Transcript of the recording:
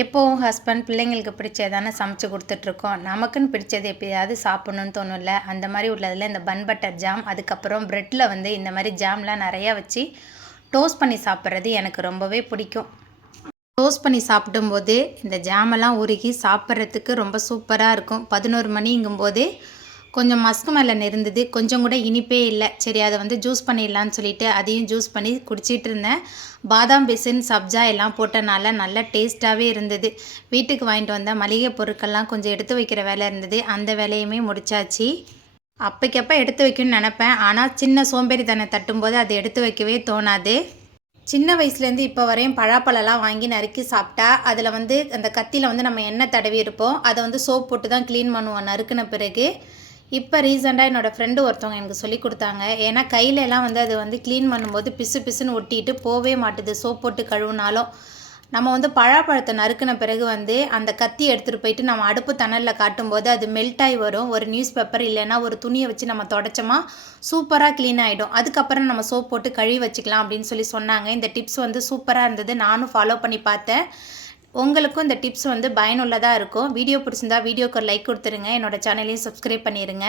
எப்போவும் ஹஸ்பண்ட் பிள்ளைங்களுக்கு பிடிச்சதானே சமைச்சு கொடுத்துட்ருக்கோம். நமக்குன்னு பிடிச்சது எப்படியாவது சாப்பிட்ணுன்னு தோணும்ல. அந்த மாதிரி உள்ளதில் இந்த பன் பட்டர் ஜாம் அதுக்கப்புறம் ப்ரெட்டில் வந்து இந்த மாதிரி ஜாம்லாம் நிறையா வச்சு டோஸ்ட் பண்ணி சாப்பிட்றது எனக்கு ரொம்பவே பிடிக்கும். டோஸ்ட் பண்ணி சாப்பிடும்போது இந்த ஜாமெல்லாம் உருகி சாப்பிட்றதுக்கு ரொம்ப சூப்பராக இருக்கும். பதினோரு மணிங்கும்போது கொஞ்சம் மஸ்க் மெலன் இருந்தது கொஞ்சம் கூட இனிப்பே இல்லை. சரி அதை வந்து ஜூஸ் பண்ணிடலான்னு சொல்லிட்டு அதையும் ஜூஸ் பண்ணி குடிச்சிட்டு இருந்தேன். பாதாம் பிசின் சப்ஜா எல்லாம் போட்டனால நல்ல டேஸ்ட்டாகவே இருந்தது. வீட்டுக்கு வாங்கிட்டு வந்த மளிகை பொருட்கள்லாம் கொஞ்சம் எடுத்து வைக்கிற வேலை இருந்தது. அந்த வேலையுமே முடிச்சாச்சு. அப்பைக்கப்போ எடுத்து வைக்கணும்னு நினப்பேன். ஆனால் சின்ன சோம்பேறித்தனை தட்டும்போது அதை எடுத்து வைக்கவே தோணாது. சின்ன வயசுலேருந்து இப்போ வரையும் பழாப்பழம்லாம் வாங்கி நறுக்கி சாப்பிட்டா அதில் வந்து அந்த கத்தியில் வந்து நம்ம எண்ணெய் தடவி இருப்போம். அதை வந்து சோப் போட்டு தான் க்ளீன் பண்ணுவோம். நறுக்கின பிறகு. இப்போ ரீசெண்டாக என்னோடய ஃப்ரெண்டு ஒருத்தவங்க எனக்கு சொல்லி கொடுத்தாங்க. ஏன்னா கையிலலாம் வந்து அது வந்து க்ளீன் பண்ணும்போது பிசு பிசுன்னு ஒட்டிட்டு போவே மாட்டுது. சோப் போட்டு கழுவுனாலும் நம்ம வந்து பழாப்பழத்தை நறுக்கின பிறகு வந்து அந்த கத்தி எடுத்துகிட்டு போயிட்டு நம்ம அடுப்பு தணலில் காட்டும்போது அது மெல்ட் ஆகி வரும். ஒரு நியூஸ் பேப்பர் இல்லைன்னா ஒரு துணியை வச்சு நம்ம தொடச்சோமா சூப்பராக க்ளீன் ஆகிடும் அதுக்கப்புறம் நம்ம சோப் போட்டு கழுவி வச்சுக்கலாம் அப்படின்னு சொல்லி சொன்னாங்க. இந்த டிப்ஸ் வந்து சூப்பராக இருந்தது. நானும் ஃபாலோ பண்ணி பார்த்தேன். உங்களுக்கும் இந்த டிப்ஸ் வந்து பயனுள்ளதாக இருக்கும். வீடியோ பிடிச்சிருந்தா வீடியோக்கு ஒரு லைக் கொடுத்துருங்க. என்னோட சேனலையும் சப்ஸ்கிரைப் பண்ணிடுங்க